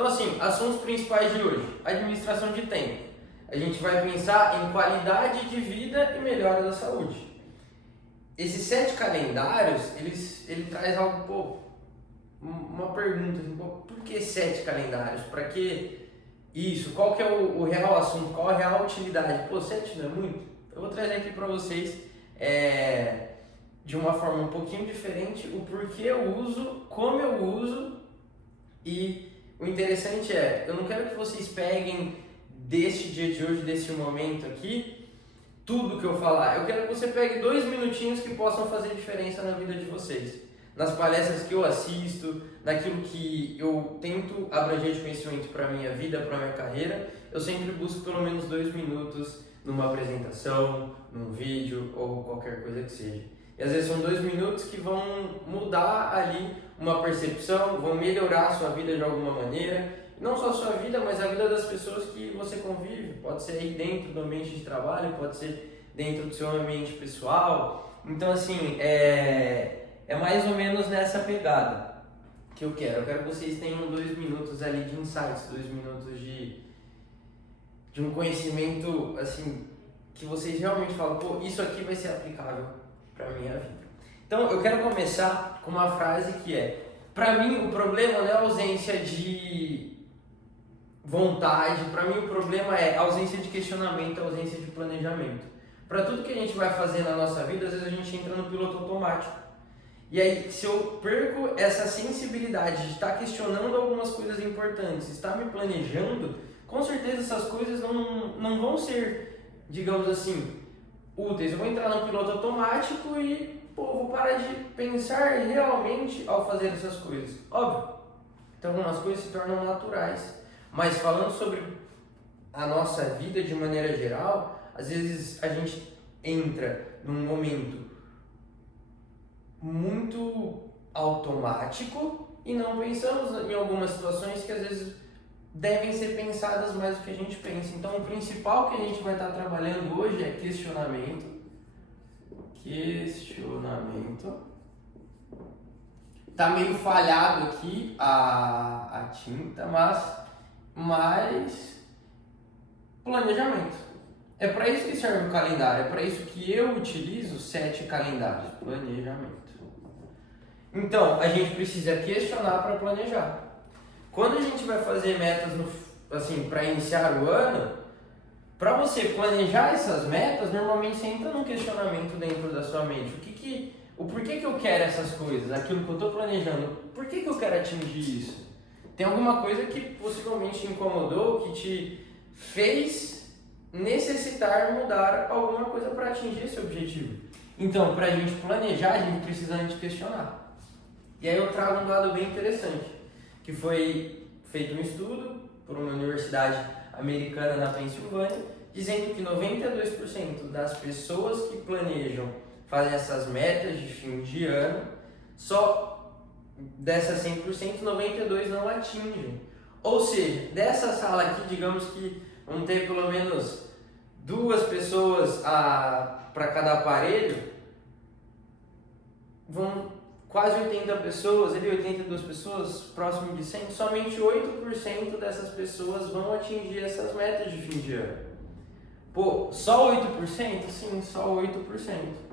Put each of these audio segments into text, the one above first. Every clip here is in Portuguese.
Então assim, assuntos principais de hoje: administração de tempo. A gente vai pensar em qualidade de vida e melhora da saúde. Esses 7 calendários, ele traz algo, uma pergunta, assim, por que 7 calendários? Para que isso? Qual que é o real assunto? Qual a real utilidade? 7 não é muito? Eu vou trazer aqui para vocês, de uma forma um pouquinho diferente, o porquê eu uso, como eu uso, e o interessante eu não quero que vocês peguem deste dia de hoje, desse momento aqui, tudo que eu falar. Eu quero que você pegue 2 minutinhos que possam fazer diferença na vida de vocês. Nas palestras que eu assisto, naquilo que eu tento abranger de conhecimento para a minha vida, para a minha carreira, eu sempre busco pelo menos 2 minutos numa apresentação, num vídeo ou qualquer coisa que seja. E às vezes são 2 minutos que vão mudar ali uma percepção, vão melhorar a sua vida de alguma maneira. Não só a sua vida, mas a vida das pessoas que você convive. Pode ser aí dentro do ambiente de trabalho, pode ser dentro do seu ambiente pessoal. Então assim, é mais ou menos nessa pegada que eu quero. Eu quero que vocês tenham 2 minutos ali de insights, 2 minutos de um conhecimento assim, que vocês realmente falam, isso aqui vai ser aplicável para a minha vida. Então eu quero começar com uma frase que para mim o problema não é a ausência de vontade, para mim o problema é a ausência de questionamento, a ausência de planejamento. Para tudo que a gente vai fazer na nossa vida, às vezes a gente entra no piloto automático. E aí, se eu perco essa sensibilidade de estar questionando algumas coisas importantes, estar me planejando, com certeza essas coisas não vão ser, digamos assim, úteis. Eu vou entrar no piloto automático e vou parar de pensar realmente ao fazer essas coisas. Óbvio, então algumas coisas se tornam naturais. Mas falando sobre a nossa vida de maneira geral, às vezes a gente entra num momento muito automático e não pensamos em algumas situações que às vezes devem ser pensadas mais do que a gente pensa. Então o principal que a gente vai estar trabalhando hoje é questionamento. Tá meio falhado aqui a tinta, mas planejamento. É para isso que serve o calendário, é para isso que eu utilizo 7 calendários. Planejamento. Então, a gente precisa questionar para planejar. Quando a gente vai fazer metas para iniciar o ano, para você planejar essas metas, normalmente você entra num questionamento dentro da sua mente. O porquê que eu quero essas coisas, aquilo que eu estou planejando, por que eu quero atingir isso? Tem alguma coisa que possivelmente te incomodou, que te fez necessitar mudar alguma coisa para atingir esse objetivo. Então, para a gente planejar, a gente precisa antes questionar. E aí eu trago um dado bem interessante, que foi feito um estudo por uma universidade americana na Pensilvânia, dizendo que 92% das pessoas que planejam fazer essas metas de fim de ano, só dessas 100%, 92% não atingem. Ou seja, dessa sala aqui, digamos que vão ter pelo menos 2 pessoas para cada aparelho, vão quase 80 pessoas, 82 pessoas, próximo de 100, somente 8% dessas pessoas vão atingir essas metas de fim de ano. Só 8%? Sim, só 8%.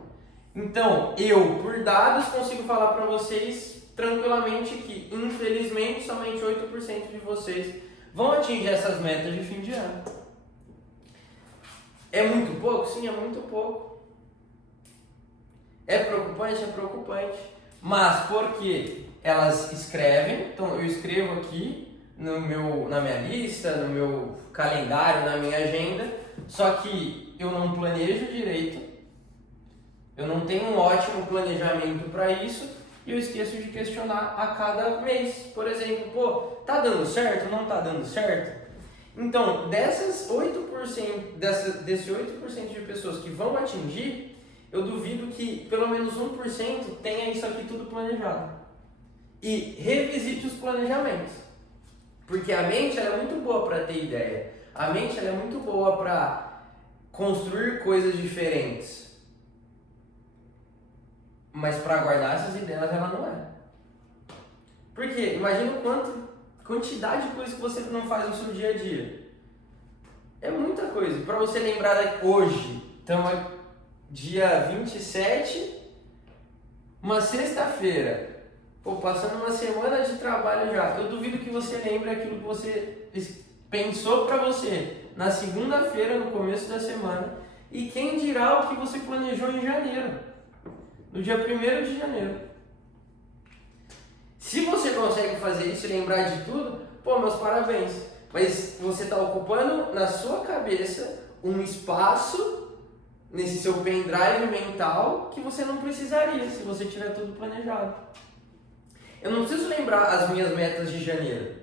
Então, eu, por dados, consigo falar para vocês tranquilamente que, infelizmente, somente 8% de vocês vão atingir essas metas de fim de ano. É muito pouco? Sim, é muito pouco. É preocupante? É preocupante. Mas porque elas escrevem, então eu escrevo aqui na minha lista, no meu calendário, na minha agenda, só que eu não planejo direito, eu não tenho um ótimo planejamento para isso e eu esqueço de questionar a cada mês. Por exemplo, tá dando certo? Não tá dando certo? Então, desse 8% de pessoas que vão atingir, eu duvido que pelo menos 1% tenha isso aqui tudo planejado. E revisite os planejamentos. Porque a mente ela é muito boa para ter ideia. A mente ela é muito boa para construir coisas diferentes. Mas para guardar essas ideias ela não é. Porque imagina quantidade de coisas que você não faz no seu dia a dia. É muita coisa. Para você lembrar hoje, estamos dia 27, uma sexta-feira. Pô, passando uma semana de trabalho já. Eu duvido que você lembre aquilo que você pensou para você na segunda-feira, no começo da semana. E quem dirá o que você planejou em janeiro, no dia 1º de janeiro. Se você consegue fazer isso e lembrar de tudo, pô, meus parabéns. Mas você está ocupando na sua cabeça um espaço nesse seu pendrive mental que você não precisaria se você tiver tudo planejado. Eu não preciso lembrar as minhas metas de janeiro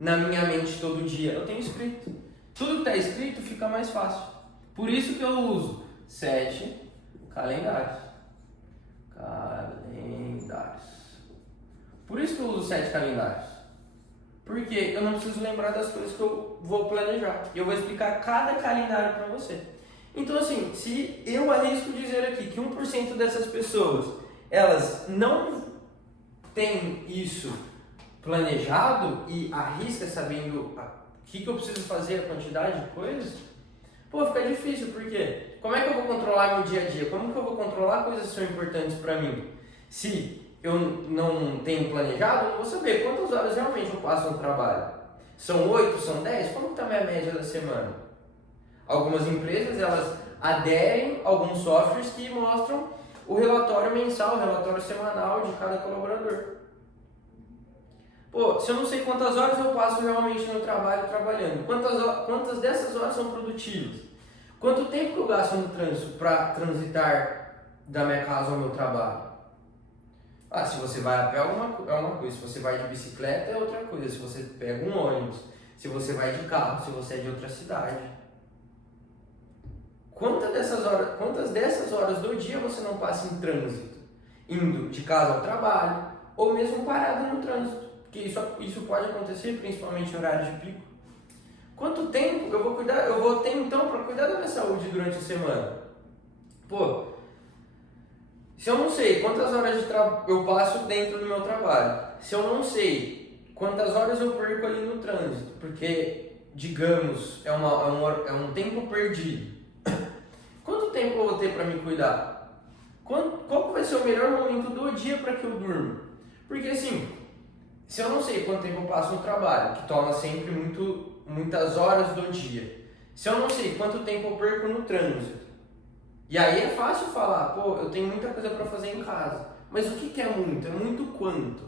na minha mente todo dia. Eu tenho escrito. Tudo que está escrito fica mais fácil. Por isso que eu uso 7 calendários. Por isso que eu uso 7 calendários. Porque eu não preciso lembrar das coisas que eu vou planejar. E eu vou explicar cada calendário para você. Então assim, se eu arrisco dizer aqui que 1% dessas pessoas, elas não têm isso planejado e arrisca sabendo o que eu preciso fazer, a quantidade de coisas, pô, fica difícil, porque como é que eu vou controlar meu dia a dia? Como que eu vou controlar coisas que são importantes para mim? Se eu não tenho planejado, eu não vou saber quantas horas realmente eu passo no trabalho. São 8, são 10? Como está a minha média da semana? Algumas empresas, elas aderem a alguns softwares que mostram o relatório mensal, o relatório semanal de cada colaborador. Pô, se eu não sei quantas horas eu passo realmente no trabalho trabalhando, quantas dessas horas são produtivas? Quanto tempo que eu gasto no trânsito para transitar da minha casa ao meu trabalho? Se você vai a pé é uma coisa, se você vai de bicicleta é outra coisa, se você pega um ônibus, se você vai de carro, se você é de outra cidade. Quantas dessas horas do dia você não passa em trânsito? Indo de casa ao trabalho ou mesmo parado no trânsito? Porque isso pode acontecer principalmente em horário de pico. Quanto tempo eu vou ter então para cuidar da minha saúde durante a semana? Pô, se eu não sei quantas horas eu passo dentro do meu trabalho, se eu não sei quantas horas eu perco ali no trânsito, porque, digamos, é um tempo perdido, quanto tempo eu vou ter para me cuidar? Qual vai ser o melhor momento do dia para que eu durma? Porque assim, se eu não sei quanto tempo eu passo no trabalho, que toma sempre muitas horas do dia, se eu não sei quanto tempo eu perco no trânsito, e aí é fácil falar, pô, eu tenho muita coisa para fazer em casa. Mas o que é muito? É muito quanto?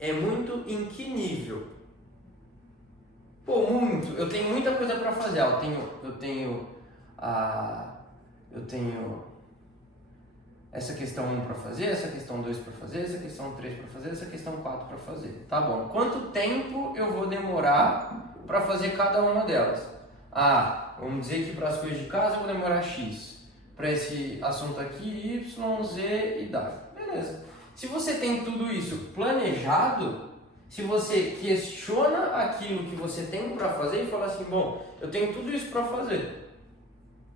É muito em que nível? Pô, muito. Eu tenho muita coisa para fazer. Eu tenho essa questão 1 para fazer, essa questão 2 para fazer, essa questão 3 para fazer, essa questão 4 para fazer. Tá bom. Quanto tempo eu vou demorar para fazer cada uma delas? Vamos dizer que para as coisas de casa eu vou demorar X. Para esse assunto aqui, Y, Z e W. Beleza. Se você tem tudo isso planejado, se você questiona aquilo que você tem para fazer e fala assim, bom, eu tenho tudo isso para fazer.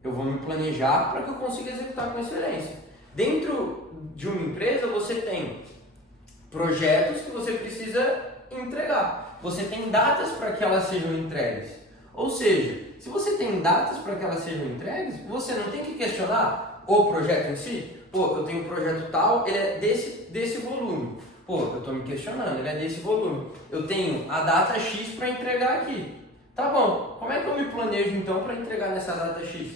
Eu vou me planejar para que eu consiga executar com excelência. Dentro de uma empresa você tem projetos que você precisa entregar. Você tem datas para que elas sejam entregues. Ou seja, se você tem datas para que elas sejam entregues, você não tem que questionar o projeto em si. Pô, eu tenho um projeto tal, ele é desse volume. Pô, eu estou me questionando, ele é desse volume. Eu tenho a data X para entregar aqui. Tá bom, como é que eu me planejo então para entregar nessa data X?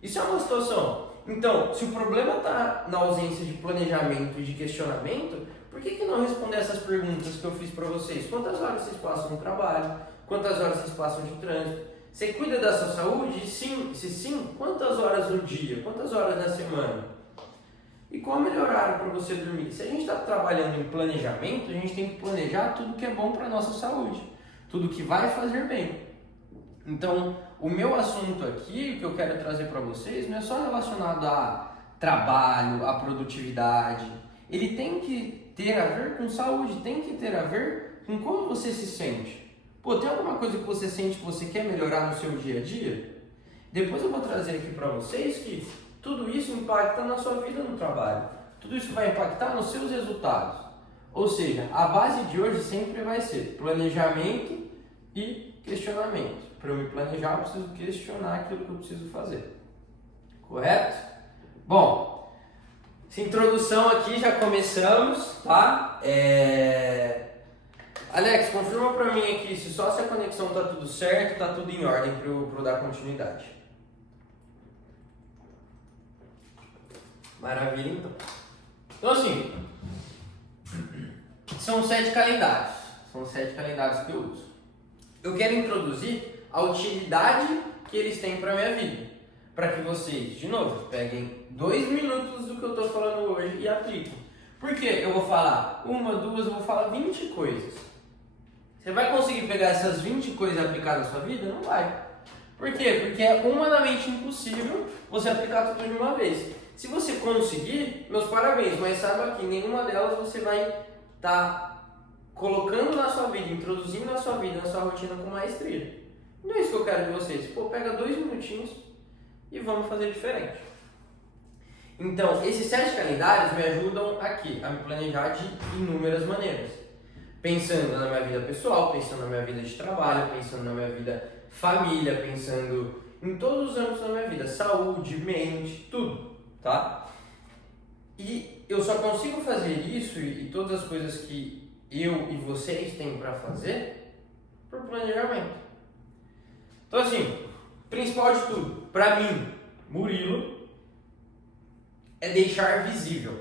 Isso é uma situação. Então, se o problema está na ausência de planejamento e de questionamento, por que não responder essas perguntas que eu fiz para vocês? Quantas horas vocês passam no trabalho? Quantas horas vocês passam de trânsito? Você cuida da sua saúde? Sim. Se sim, quantas horas no dia? Quantas horas na semana? E qual é o melhor horário para você dormir? Se a gente está trabalhando em planejamento, a gente tem que planejar tudo que é bom para a nossa saúde. Tudo que vai fazer bem. Então, o meu assunto aqui, o que eu quero trazer para vocês, não é só relacionado a trabalho, a produtividade. Ele tem que ter a ver com saúde, tem que ter a ver com como você se sente. Pô, tem alguma coisa que você sente que você quer melhorar no seu dia a dia? Depois eu vou trazer aqui para vocês que tudo isso impacta na sua vida no trabalho. Tudo isso vai impactar nos seus resultados. Ou seja, a base de hoje sempre vai ser planejamento e questionamento. Para eu me planejar, eu preciso questionar aquilo que eu preciso fazer. Correto? Bom, essa introdução aqui já começamos, tá? Alex, confirma para mim aqui se só se a conexão tá tudo certo, tá tudo em ordem para eu dar continuidade. Maravilha, então. Então, assim, são 7 calendários. São 7 calendários que eu uso. Eu quero introduzir a utilidade que eles têm para a minha vida. Para que vocês, de novo, peguem 2 minutos do que eu estou falando hoje e apliquem. Por quê? Eu vou falar 1, 2, eu vou falar 20 coisas. Você vai conseguir pegar essas 20 coisas e aplicar na sua vida? Não vai. Por quê? Porque é humanamente impossível você aplicar tudo de uma vez. Se você conseguir, meus parabéns, mas saiba que nenhuma delas você vai estar colocando na sua vida, introduzindo na sua vida, na sua rotina com maestria. Não é isso que eu quero de vocês. Pô, pega 2 minutinhos e vamos fazer diferente. Então, esses 7 calendários me ajudam aqui a me planejar de inúmeras maneiras. Pensando na minha vida pessoal, pensando na minha vida de trabalho, pensando na minha vida família, pensando em todos os âmbitos da minha vida, saúde, mente, tudo, tá? E eu só consigo fazer isso e todas as coisas que eu e vocês têm para fazer por planejamento. Então assim, principal de tudo, para mim, Murilo, é deixar visível.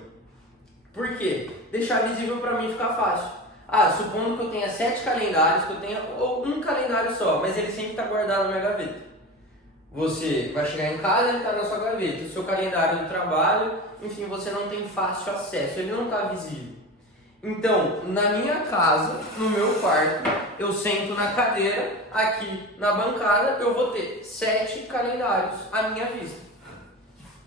Por quê? Deixar visível para mim fica fácil. Supondo que eu tenha 7 calendários, que eu tenha ou um calendário só, mas ele sempre está guardado na minha gaveta. Você vai chegar em casa, ele está na sua gaveta. O seu calendário do trabalho, enfim, você não tem fácil acesso, ele não está visível. Então, na minha casa, no meu quarto, eu sento na cadeira, aqui na bancada, eu vou ter 7 calendários à minha vista.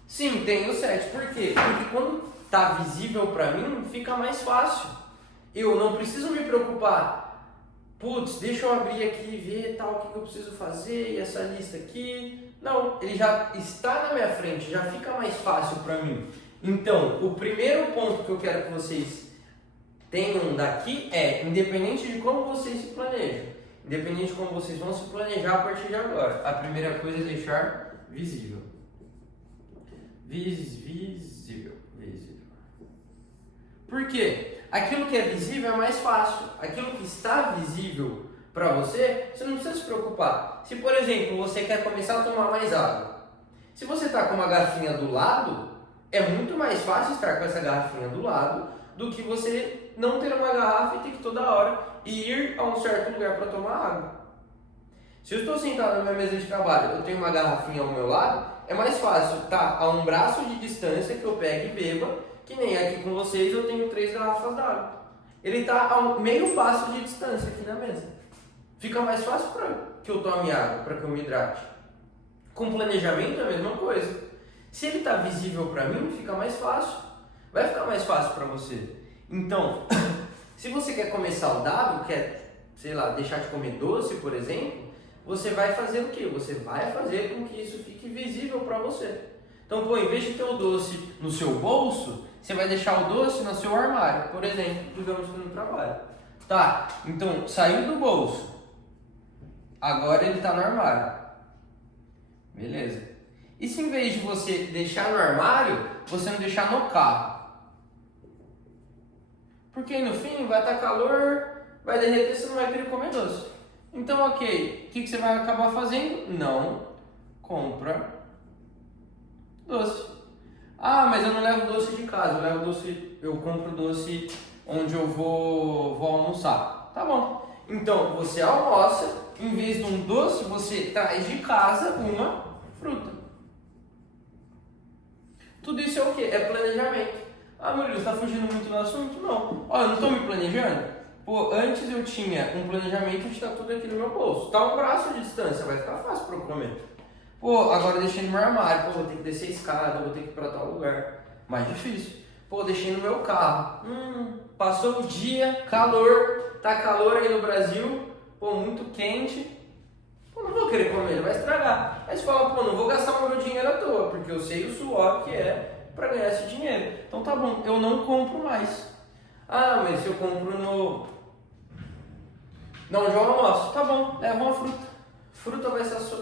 Sim, tenho 7. Por quê? Porque quando está visível para mim, fica mais fácil. Eu não preciso me preocupar. Putz, deixa eu abrir aqui e ver tal, o que eu preciso fazer, e essa lista aqui. Não, ele já está na minha frente, já fica mais fácil para mim. Então, o primeiro ponto que eu quero que vocês tenham daqui é, independente de como vocês se planejam, independente de como vocês vão se planejar a partir de agora, a primeira coisa é deixar visível. Visível. Por quê? Aquilo que é visível é mais fácil. Aquilo que está visível para você, você não precisa se preocupar. Se, por exemplo, você quer começar a tomar mais água, se você está com uma garrafinha do lado, é muito mais fácil estar com essa garrafinha do lado do que você não ter uma garrafa e ter que toda hora ir a um certo lugar para tomar água. Se eu estou sentado na minha mesa de trabalho, eu tenho uma garrafinha ao meu lado, é mais fácil estar a um braço de distância que eu pegue e beba, que nem aqui com vocês eu tenho 3 garrafas d'água. Ele está a meio passo de distância aqui na mesa. Fica mais fácil para que eu tome água, para que eu me hidrate. Com planejamento é a mesma coisa. Se ele está visível para mim, fica mais fácil. Vai ficar mais fácil para você. Então, se você quer comer saudável, quer, sei lá, deixar de comer doce, por exemplo, você vai fazer o quê? Você vai fazer com que isso fique visível para você. Então, pô, em vez de ter o doce no seu bolso, você vai deixar o doce no seu armário, por exemplo, digamos que no trabalho. Tá, então saiu do bolso, agora ele está no armário. Beleza. E se em vez de você deixar no armário, você não deixar no carro? Porque aí no fim vai estar calor, vai derreter, você não vai querer comer doce. Então, ok, o que você vai acabar fazendo? Não compra doce. Mas eu não levo doce de casa, eu compro doce onde eu vou almoçar. Tá bom. Então, você almoça, em vez de um doce, você traz de casa uma fruta. Tudo isso é o quê? É planejamento. Murilo, você está fugindo muito do assunto? Não. Eu não estou me planejando? Pô, antes eu tinha um planejamento de estar tudo aqui no meu bolso. Tá um braço de distância, vai ficar fácil para eu comer. Pô, agora deixei no meu armário, vou ter que descer a escada, vou ter que ir para tal lugar. Mais difícil. Pô, deixei no meu carro. Passou o dia, calor, tá calor aí no Brasil, pô, muito quente. Pô, não vou querer comer, vai estragar. Aí você fala, pô, não vou gastar o meu dinheiro à toa, porque eu sei o suor que é para ganhar esse dinheiro. Então tá bom, eu não compro mais. Ah, mas se eu compro no Não João Almoço, tá bom, leva uma fruta. Fruta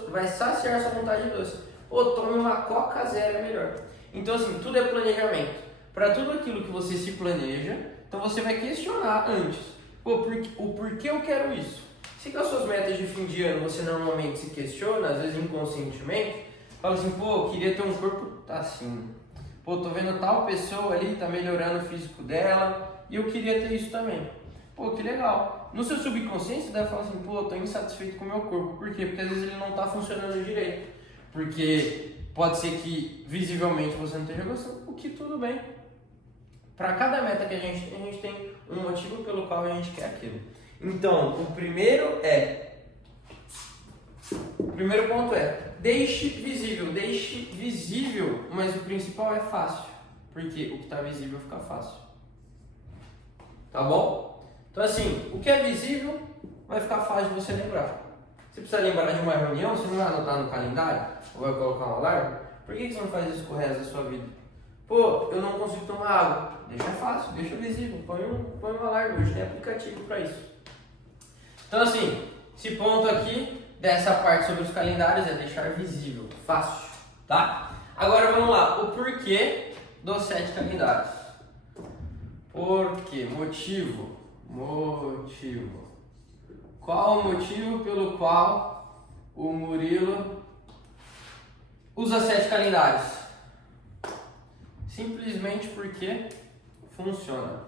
vai saciar sua vontade de doce. Pô, tome uma Coca Zero, é melhor. Então assim, tudo é planejamento. Para tudo aquilo que você se planeja, então você vai questionar antes. Pô, o porquê eu quero isso? Se com as suas metas de fim de ano você normalmente se questiona, às vezes inconscientemente, fala assim, pô, eu queria ter um corpo tá assim. Pô, tô vendo tal pessoa ali, tá melhorando o físico dela, e eu queria ter isso também. Pô, que legal. No seu subconsciente você deve falar assim, pô, eu tô insatisfeito com o meu corpo. Por quê? Porque às vezes ele não tá funcionando direito. Porque pode ser que visivelmente você não esteja gostando, o que tudo bem. Para cada meta que a gente tem um motivo pelo qual a gente quer aquilo. Então, o primeiro ponto é, deixe visível, mas o principal é fácil, porque o que está visível fica fácil. Tá bom? Então assim, o que é visível vai ficar fácil de você lembrar. Você precisa lembrar de uma reunião, você não vai anotar no calendário, ou vai colocar um alarme? Por que você não faz isso com o resto da sua vida? Pô, eu não consigo tomar água. Deixa fácil, deixa visível, põe um alarme, hoje tem aplicativo para isso. Então assim, esse ponto aqui dessa parte sobre os calendários é deixar visível, fácil, tá? Agora vamos lá, o porquê dos 7 calendários. Por quê? Motivo. Qual o motivo pelo qual o Murilo usa 7 calendários? Simplesmente porque funciona.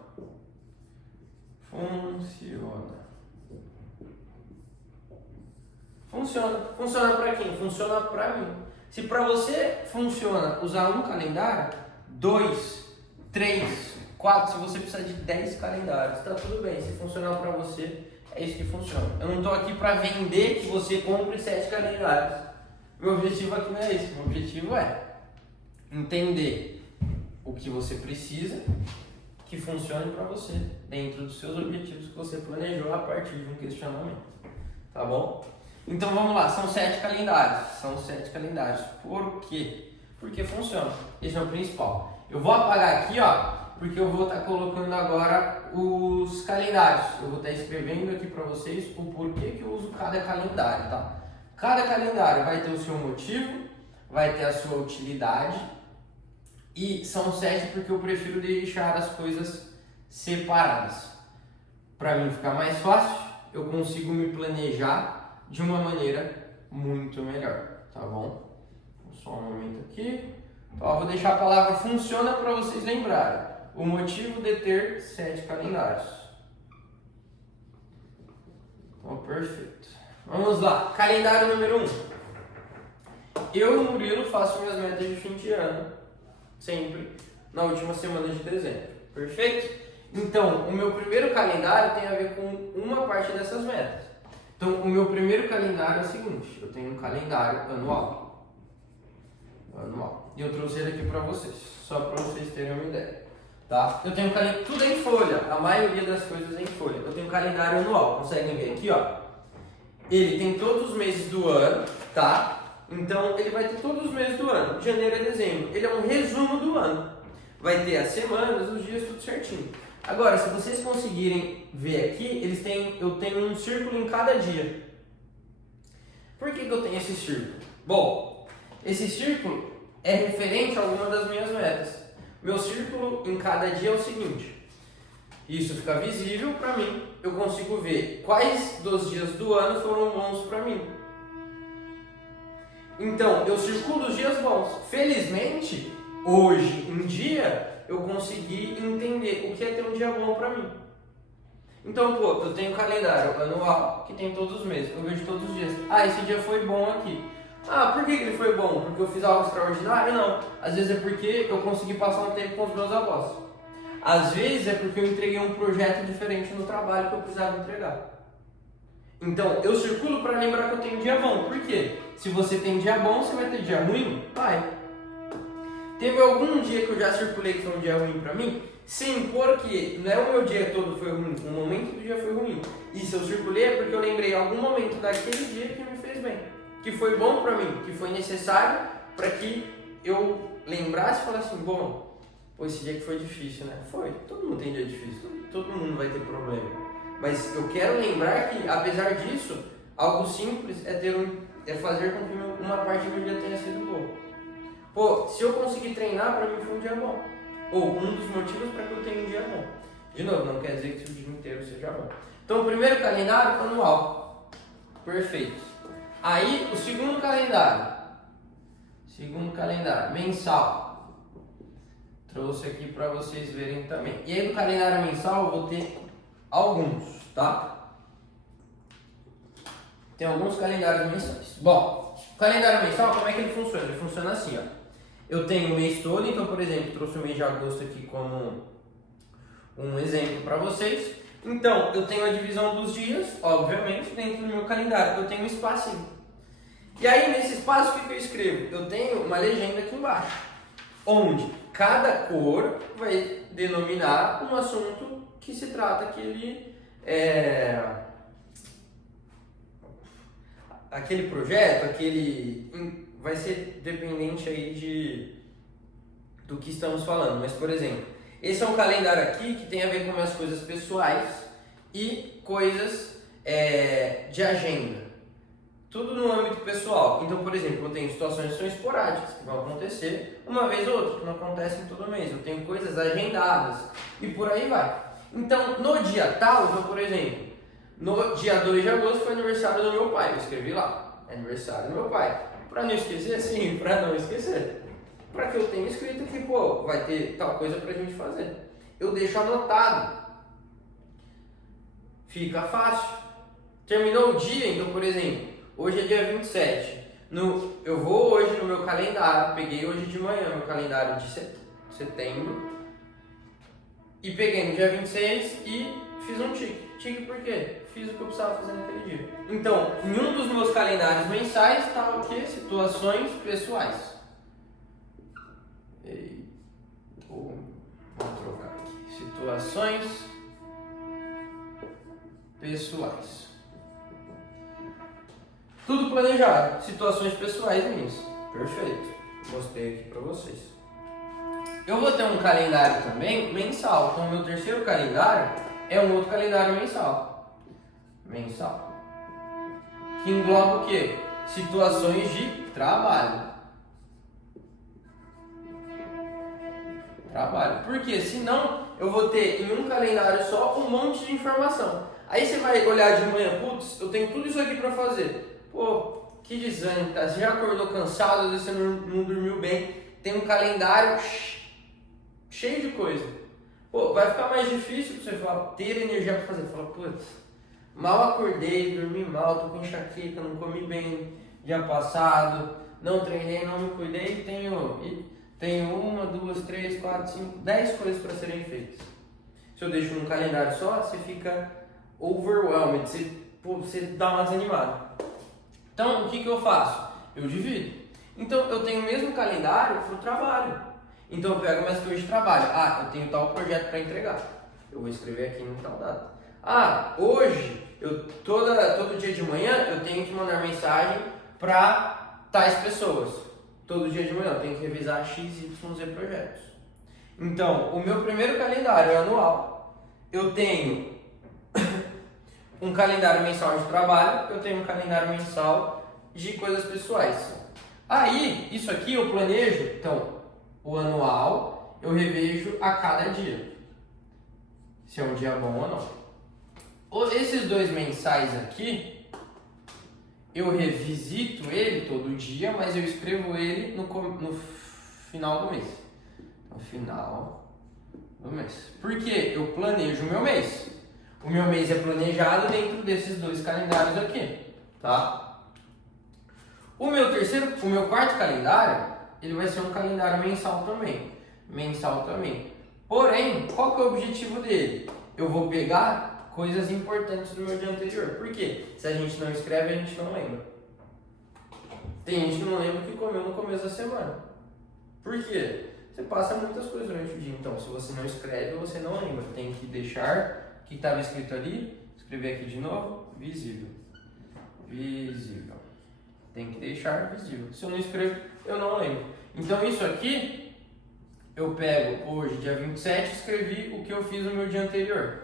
Funciona para quem? Funciona para mim. Se para você funciona usar um calendário, 2, 3, 4, se você precisar de 10 calendários, tá tudo bem. Se funcionar para você, é isso que funciona. Eu não estou aqui para vender que você compre 7 calendários. Meu objetivo aqui não é esse. Meu objetivo é entender o que você precisa que funcione para você, dentro dos seus objetivos que você planejou a partir de um questionamento. Tá bom? Então vamos lá, são 7 calendários. Por quê? Porque funciona. Esse é o principal. Eu vou apagar aqui, ó, porque eu vou estar colocando agora os calendários. Eu vou estar escrevendo aqui para vocês o porquê que eu uso cada calendário, tá? Cada calendário vai ter o seu motivo, vai ter a sua utilidade. E são 7 porque eu prefiro deixar as coisas separadas. Para mim ficar mais fácil, eu consigo me planejar de uma maneira muito melhor, tá bom? Só um momento aqui. Então, eu vou deixar a palavra funciona para vocês lembrarem. O motivo de ter 7 calendários. Então, perfeito. Vamos lá. Calendário número 1. Eu, Murilo, faço minhas metas de fim de ano sempre na última semana de dezembro. Perfeito? Então, o meu primeiro calendário tem a ver com uma parte dessas metas. Então, o meu primeiro calendário é o seguinte: eu tenho um calendário anual. E eu trouxe ele aqui para vocês, só para vocês terem uma ideia. Tá? Eu tenho tudo em folha, a maioria das coisas é em folha. Eu tenho um calendário anual, conseguem ver aqui, ó. Ele tem todos os meses do ano, tá? Então ele vai ter todos os meses do ano, de janeiro a dezembro. Ele é um resumo do ano. Vai ter as semanas, os dias, tudo certinho. Agora, se vocês conseguirem ver aqui, eu tenho um círculo em cada dia. Por que eu tenho esse círculo? Bom, esse círculo é referente a alguma das minhas metas. Meu círculo em cada dia é o seguinte: isso fica visível para mim, eu consigo ver quais dos dias do ano foram bons para mim. Então, eu circulo os dias bons. Felizmente, hoje em dia, eu consegui entender o que é ter um dia bom para mim. Então, pô, eu tenho um calendário anual que tem todos os meses, eu vejo todos os dias. Ah, esse dia foi bom aqui. Ah, por que ele foi bom? Porque eu fiz algo extraordinário? Não. Às vezes é porque eu consegui passar um tempo com os meus avós. Às vezes é porque eu entreguei um projeto diferente no trabalho que eu precisava entregar. Então, eu circulo para lembrar que eu tenho um dia bom. Por quê? Se você tem dia bom, você vai ter dia ruim? Vai. Teve algum dia que eu já circulei que foi um dia ruim para mim? Sim, porque não é o meu dia todo foi ruim, o momento do dia foi ruim. E se eu circulei é porque eu lembrei algum momento daquele dia que me fez bem, que foi bom para mim, que foi necessário para que eu lembrasse e falasse assim, bom, pô, esse dia que foi difícil, né? Foi, todo mundo tem dia difícil, todo mundo vai ter problema. Mas eu quero lembrar que, apesar disso, algo simples é fazer com que uma parte do dia tenha sido boa. Pô, se eu conseguir treinar, para mim foi um dia bom. Ou um dos motivos para que eu tenha um dia bom. De novo, não quer dizer que o dia inteiro seja bom. Então, o primeiro calendário, anual. Perfeito. Aí, o segundo calendário. Mensal. Trouxe aqui para vocês verem também. E aí, no calendário mensal, eu vou ter alguns, tá? Tem alguns calendários mensais. Bom, o calendário mensal, como é que ele funciona? Ele funciona assim, ó. Eu tenho o mês todo, então, por exemplo, trouxe o mês de agosto aqui como um exemplo para vocês. Então, eu tenho a divisão dos dias, obviamente, dentro do meu calendário. Eu tenho um espacinho. E aí, nesse espaço, o que eu escrevo? Eu tenho uma legenda aqui embaixo, onde cada cor vai denominar um assunto que se trata aquele projeto, vai ser dependente aí do que estamos falando. Mas, por exemplo, esse é um calendário aqui que tem a ver com minhas coisas pessoais e coisas de agenda. Tudo no âmbito pessoal. Então, por exemplo, eu tenho situações que são esporádicas, que vão acontecer uma vez ou outra, que não acontecem todo mês. Eu tenho coisas agendadas e por aí vai. Então, no dia tal, então, por exemplo, no dia 2 de agosto foi aniversário do meu pai. Eu escrevi lá, aniversário do meu pai. Para não esquecer, sim, para não esquecer. Para que eu tenha escrito que, pô, vai ter tal coisa pra gente fazer. Eu deixo anotado. Fica fácil. Terminou o dia, então, por exemplo, hoje é dia 27. Eu vou hoje no meu calendário, peguei hoje de manhã meu calendário de setembro e peguei no dia 26 e fiz um tique. Tique por quê? Fiz o que eu precisava fazer naquele dia. Então, em um dos meus calendários mensais está o quê? Situações pessoais. Vou trocar aqui. Situações pessoais. Tudo planejado. Situações pessoais minhas. Perfeito. Mostrei aqui para vocês. Eu vou ter um calendário também mensal. Então, o meu terceiro calendário é um outro calendário mensal. Que engloba o quê? Situações de trabalho. Porque senão eu vou ter em um calendário só um monte de informação. Aí você vai olhar de manhã, putz, eu tenho tudo isso aqui para fazer. Pô, que desânimo, tá? Você já acordou cansado, às vezes você não dormiu bem. Tem um calendário cheio de coisa. Pô, vai ficar mais difícil pra você ter energia para fazer. Fala, putz, mal acordei, dormi mal, tô com enxaqueca, não comi bem dia passado, não treinei, não me cuidei, tenho 1, 2, 3, 4, 5, 10 coisas para serem feitas. Se eu deixo num calendário só, você fica overwhelmed, você dá uma desanimada. Então, o que eu faço? Eu divido. Então, eu tenho o mesmo calendário para o trabalho. Então, eu pego minhas coisas de trabalho. Eu tenho tal projeto para entregar. Eu vou escrever aqui em tal data. Hoje, todo dia de manhã, eu tenho que mandar mensagem para tais pessoas. Todo dia de manhã eu tenho que revisar X, Y, Z projetos. Então, o meu primeiro calendário é anual. Eu tenho um calendário mensal de trabalho, eu tenho um calendário mensal de coisas pessoais. Aí, isso aqui eu planejo, então, o anual eu revejo a cada dia. Se é um dia bom ou não. Esses dois mensais aqui, eu revisito ele todo dia, mas eu escrevo ele no final do mês. No final do mês. Por quê? Eu planejo o meu mês. O meu mês é planejado dentro desses dois calendários aqui, tá? O meu quarto calendário, ele vai ser um calendário mensal também. Porém, qual que é o objetivo dele? Eu vou pegar coisas importantes do meu dia anterior. Por quê? Se a gente não escreve, a gente não lembra. Tem gente que não lembra o que comeu no começo da semana. Por quê? Você passa muitas coisas durante o dia. Então, se você não escreve, você não lembra. Tem que deixar o que estava escrito ali. Escrever aqui de novo. Visível. Tem que deixar visível. Se eu não escrevo, eu não lembro. Então, isso aqui eu pego hoje, dia 27, e escrevi o que eu fiz no meu dia anterior.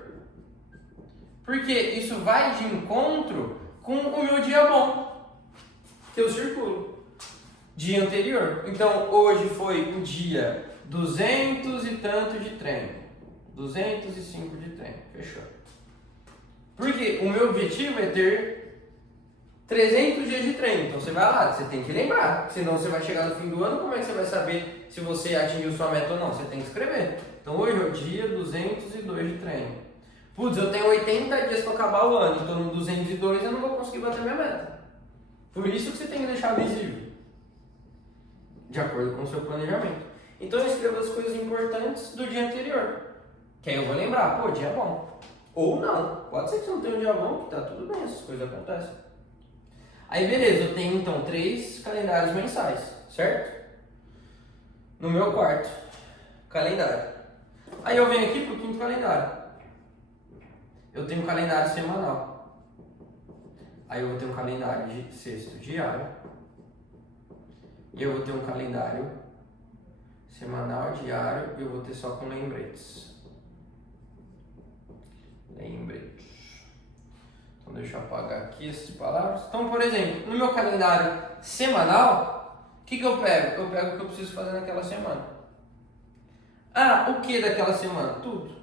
Porque isso vai de encontro com o meu dia bom, que eu circulo. Dia anterior. Então, hoje foi o dia 200 e tanto de treino. 205 de treino. Fechou. Porque o meu objetivo é ter 300 dias de treino. Então, você vai lá, você tem que lembrar. Senão, você vai chegar no fim do ano, como é que você vai saber se você atingiu sua meta ou não? Você tem que escrever. Então, hoje é o dia 202 de treino. Putz, eu tenho 80 dias para acabar o ano, então no 202 eu não vou conseguir bater minha meta. Por isso que você tem que deixar visível, de acordo com o seu planejamento. Então eu escrevo as coisas importantes do dia anterior, que aí eu vou lembrar, pô, dia bom. Ou não, pode ser que você não tenha um dia bom, que tá tudo bem, essas coisas acontecem. Aí beleza, eu tenho então 3 calendários mensais, certo? No meu quarto calendário. Aí eu venho aqui pro 5º calendário. Eu tenho um calendário semanal. Aí eu vou ter um calendário de sexto diário. E eu vou ter um calendário semanal, diário, e eu vou ter só com lembretes. Lembretes. Então deixa eu apagar aqui essas palavras. Então, por exemplo, no meu calendário semanal, o que eu pego? Eu pego o que eu preciso fazer naquela semana. Ah, o que daquela semana? Tudo.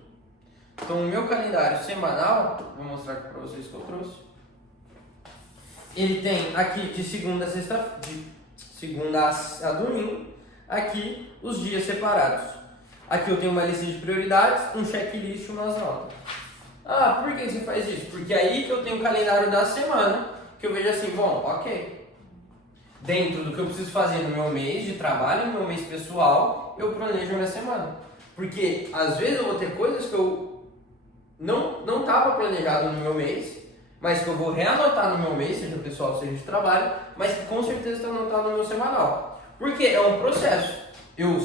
Então, o meu calendário semanal, vou mostrar aqui para vocês que eu trouxe. Ele tem aqui de segunda a sexta, de segunda a domingo, aqui os dias separados. Aqui eu tenho uma lista de prioridades, um checklist e umas notas. Ah, por que você faz isso? Porque aí que eu tenho o calendário da semana, que eu vejo assim, bom, ok. Dentro do que eu preciso fazer no meu mês de trabalho, no meu mês pessoal, eu planejo a minha semana. Porque às vezes eu vou ter coisas que eu não estava planejado no meu mês, mas que eu vou reanotar no meu mês, seja pessoal, seja de trabalho, mas que com certeza está anotado no meu semanal. Porque é um processo. Eu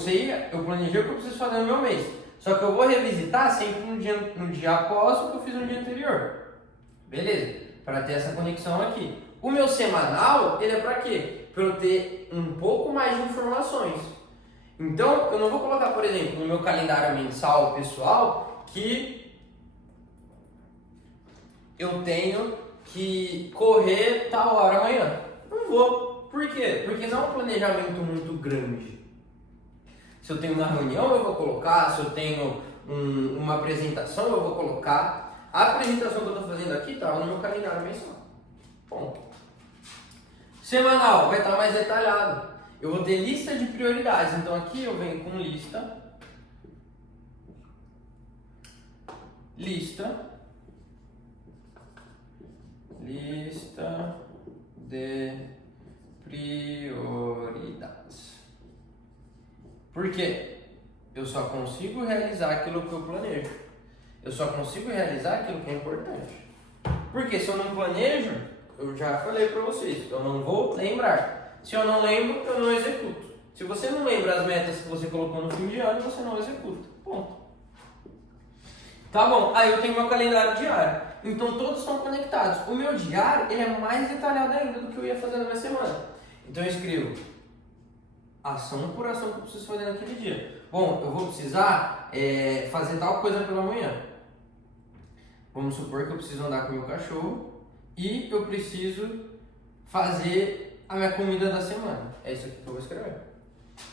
planejei o que eu preciso fazer no meu mês. Só que eu vou revisitar sempre no dia após o que eu fiz no dia anterior. Beleza? Para ter essa conexão aqui. O meu semanal, ele é para quê? Para eu ter um pouco mais de informações. Então, eu não vou colocar, por exemplo, no meu calendário mensal pessoal que eu tenho que correr tal hora amanhã. Não vou. Por quê? Porque não é um planejamento muito grande. Se eu tenho uma reunião, eu vou colocar. Se eu tenho uma apresentação, eu vou colocar. A apresentação que eu estou fazendo aqui está no meu calendário mensal. Ponto. Semanal vai estar mais detalhado. Eu vou ter lista de prioridades. Então aqui eu venho com lista. Lista de prioridades. Por quê? Eu só consigo realizar aquilo que eu planejo. Eu só consigo realizar aquilo que é importante. Porque se eu não planejo, eu já falei para vocês, eu não vou lembrar. Se eu não lembro, eu não executo. Se você não lembra as metas que você colocou no fim de ano, você não executa. Ponto. Tá bom, aí eu tenho meu calendário diário. Então todos estão conectados. O meu diário, ele é mais detalhado ainda do que eu ia fazer na minha semana. Então eu escrevo ação por ação que eu preciso fazer naquele dia. Bom, eu vou precisar fazer tal coisa pela manhã. Vamos supor que eu preciso andar com o meu cachorro e eu preciso fazer a minha comida da semana. É isso aqui que eu vou escrever.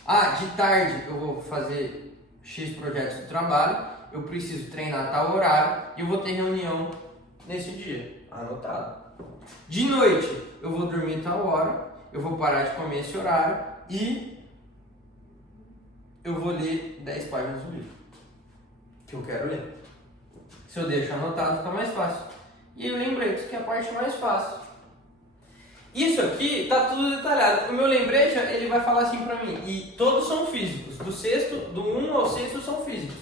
Ah, de tarde eu vou fazer X projetos do trabalho, eu preciso treinar tal horário e eu vou ter reunião nesse dia. Anotado. De noite eu vou dormir tal hora, eu vou parar de comer esse horário e eu vou ler 10 páginas do livro que eu quero ler. Se eu deixo anotado, fica mais fácil. E eu lembrete, que é a parte mais fácil. Isso aqui tá tudo detalhado. O meu lembrete, ele vai falar assim pra mim. E todos são físicos. Do 1 ao 6 são físicos.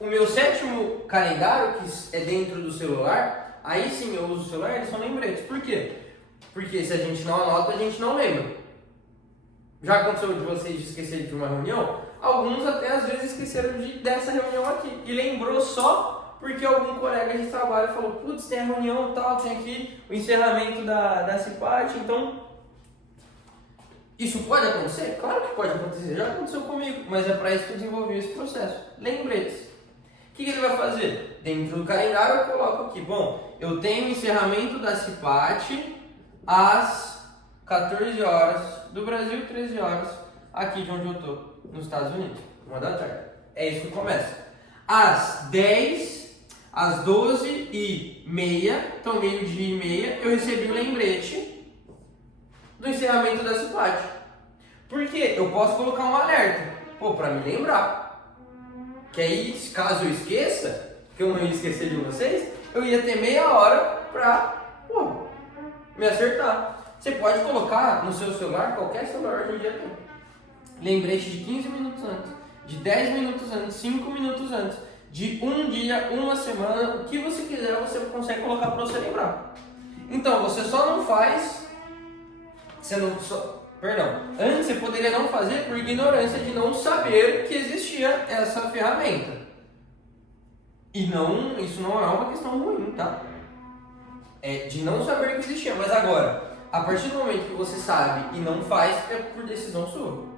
O meu 7º calendário, que é dentro do celular, aí sim eu uso o celular, eles são lembretes. Por quê? Porque se a gente não anota, a gente não lembra. Já aconteceu de vocês de esquecer de uma reunião? Alguns até às vezes esqueceram dessa reunião aqui. E lembrou só porque algum colega de trabalho falou, putz, tem a reunião e tal, tem aqui o encerramento da CIPAT, então Isso pode acontecer? Claro que pode acontecer, já aconteceu comigo, mas é para isso que eu desenvolvi esse processo. Lembretes. O que ele vai fazer? Dentro do calendário eu coloco aqui, bom, eu tenho encerramento da CIPAT às 14 horas do Brasil, 13 horas aqui de onde eu estou, nos Estados Unidos, 1 da tarde. É isso que começa. Às 10, às 12h30, então meio-dia e meia, eu recebi o lembrete do encerramento da CIPAT. Por quê? Eu posso colocar um alerta, para me lembrar. Que aí, caso eu esqueça, que eu não ia esquecer de vocês, eu ia ter meia hora pra me acertar. Você pode colocar no seu celular, qualquer celular hoje em dia tem. Lembrete de 15 minutos antes, de 10 minutos antes, 5 minutos antes, de um dia, uma semana, o que você quiser, você consegue colocar para você lembrar. Então, você só não faz, antes você poderia não fazer por ignorância de não saber que existia essa ferramenta. E isso não é uma questão ruim, tá? É de não saber que existia, mas agora, a partir do momento que você sabe e não faz, é por decisão sua.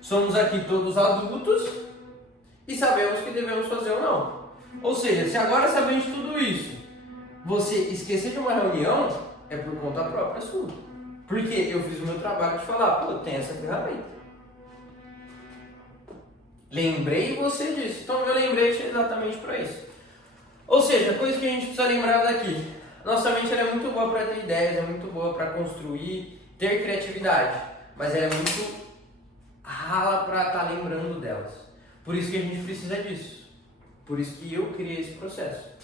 Somos aqui todos adultos e sabemos que devemos fazer ou não. Ou seja, se agora sabendo de tudo isso, você esquecer de uma reunião, é por conta própria sua. Porque eu fiz o meu trabalho de falar, tem essa ferramenta. Lembrei você disso. Então meu lembrete é exatamente para isso. Ou seja, coisa que a gente precisa lembrar daqui. Nossa mente ela é muito boa para ter ideias, é muito boa para construir, ter criatividade. Mas ela é muito rala para estar lembrando delas. Por isso que a gente precisa disso. Por isso que eu criei esse processo.